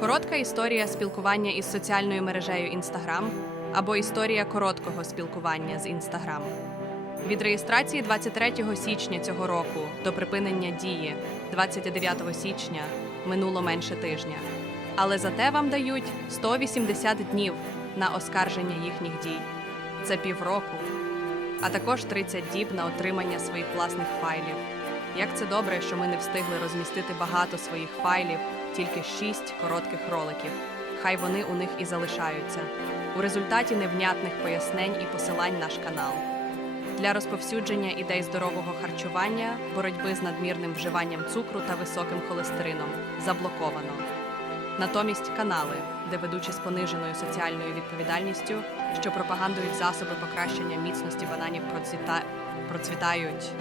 Коротка історія спілкування із соціальною мережею Instagram або історія короткого спілкування з Instagram. Від реєстрації 23 січня цього року до припинення дії 29 січня минуло менше тижня. Але зате вам дають 180 днів на оскарження їхніх дій. Це півроку, а також 30 діб на отримання своїх власних файлів. Як це добре, що ми не встигли розмістити багато своїх файлів, тільки 6 коротких роликів. Хай вони у них і залишаються. У результаті невнятних пояснень і посилань наш канал. Для розповсюдження ідей здорового харчування, боротьби з надмірним вживанням цукру та високим холестерином заблоковано. Натомість канали, де ведучі з пониженою соціальною відповідальністю, що пропагандують засоби покращення міцності бананів, процвіта... процвітають.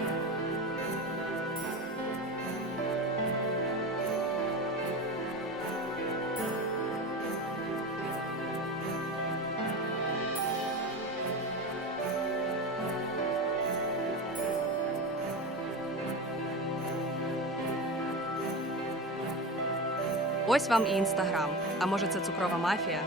Ось вам і інстаграм. А може це цукрова мафія?